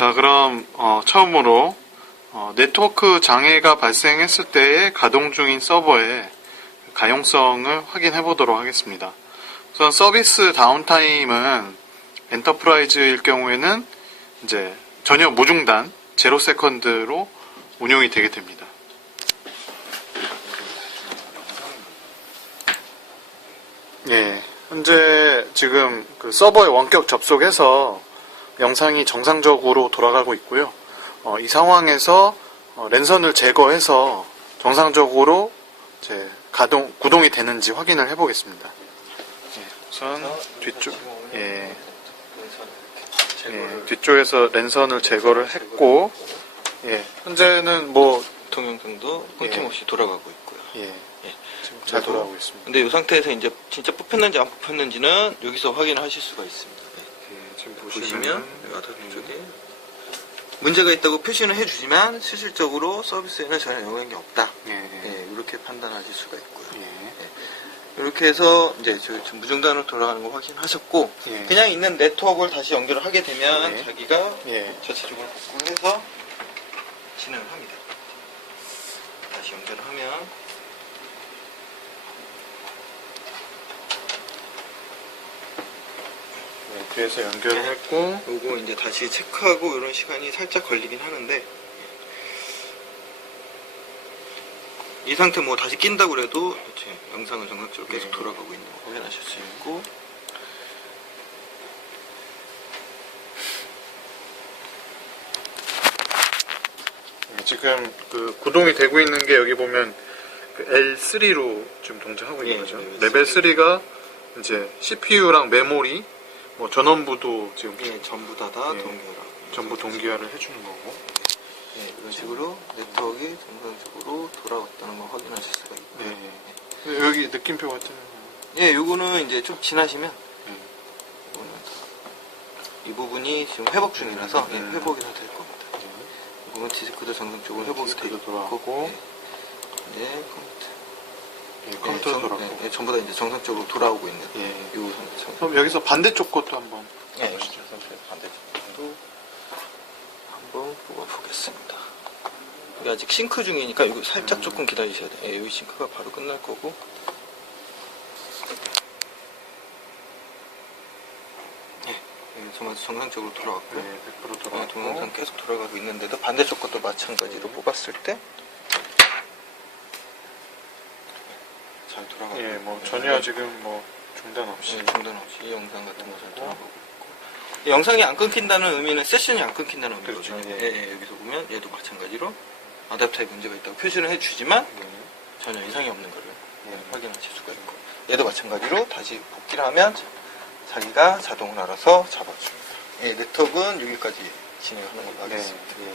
자, 그럼 어, 처음으로 어, 네트워크 장애가 발생했을 때의 가동 중인 서버의 가용성을 확인해 보도록 하겠습니다. 우선 서비스 다운타임은 엔터프라이즈일 경우에는 이제 전혀 무중단, 제로 세컨드로 운용이 되게 됩니다. 예, 현재 지금 그 서버에 원격 접속해서 영상이 정상적으로 돌아가고 있고요. 어, 이 상황에서 어, 랜선을 제거해서 정상적으로 이제 가동 구동이 되는지 확인을 해보겠습니다. 예, 우선 뒤쪽 예, 예, 뒤쪽에서 랜선을 제거를 했고 예, 현재는 뭐 동영상도 끊김없이 돌아가고 있고요. 예, 예. 지금 잘 돌아가고 있습니다. 근데 이 상태에서 이제 진짜 뽑혔는지 안 뽑혔는지는 여기서 확인하실 수가 있습니다. 네. 예, 지금 보시면 보시면 여기 아래 쪽에 문제가 있다고 표시는 해주지만 실질적으로 서비스에는 전혀 영향이 없다. 예, 예, 이렇게 판단하실 수가 있고요. 예, 이렇게 해서 이제 저 지금 무정단으로 돌아가는 거 확인하셨고 예. 그냥 있는 네트워크를 다시 연결을 하게 되면 네. 자기가 예. 전체적으로 복구해서 진행을 합니다. 다시 연결을 하면 네, 뒤에서 연결을 했고 요거 이제 다시 체크하고 이런 시간이 살짝 걸리긴 하는데 이 상태 뭐 다시 낀다고 그래도 이렇게 영상은 정상적으로 계속 네. 돌아가고 있는 거 확인하실 수 있고 네, 지금 그 구동이 되고 있는 게 여기 보면 그 L3로 지금 동작하고 있는 예, 거죠. 네, 레벨 3가 이제 CPU랑 메모리, 뭐 전원부도 지금 예, 전부 다다 예. 동결하고 전부 동기화를 해주는 거고. 예, 이런 식으로 네트워크가 정상적으로 돌아왔다는 걸 확인하실 수가 있고요. 네. 여기 느낌표가 뜨는 거. 예, 요거는 이제 좀 지나시면 네. 이 부분이 지금 회복 중이라서 예, 음. 회복이 다 될 겁니다. 이 부분 디스크도 정상적으로 회복이 될 거고 네, 컴퓨터. 예, 예, 컴퓨터 전- 돌아가고. 예, 예, 전부 다 이제 정상적으로 돌아오고 있는 예. 요 상태. 그럼 여기서 반대쪽 것도 한번 예, 보시죠. 반대쪽도 한번 뽑아보겠습니다. 이게 아직 싱크 중이니까 이거 살짝 음. 조금 기다리셔야 돼요. 예, 여기 싱크가 바로 끝날 거고. 예, 예, 정말 정상적으로 돌아왔고요. 네, 100% 어, 돌아가고. 동영상 계속 돌아가고 있는데도 반대쪽 것도 마찬가지로 뽑았을 때 잘 돌아가고 예, 뭐. 전혀 지금 뭐 중단 없이. 예, 중단 없이 이 영상 같은 거 잘 돌아가고 있고 이 영상이 안 끊긴다는 의미는 세션이 안 끊긴다는 의미거든요. 그렇죠, 예, 예, 여기서 보면 얘도 마찬가지로 아답터에 문제가 있다고 표시를 해주지만 네. 전혀 이상이 없는 거를 예, 네. 확인하실 수가 있고 얘도 마찬가지로 다시 복귀를 하면 자- 자기가 자동으로 알아서 잡아줍니다. 예, 네트워크는 여기까지 진행하는 걸로 네. 하겠습니다. 예.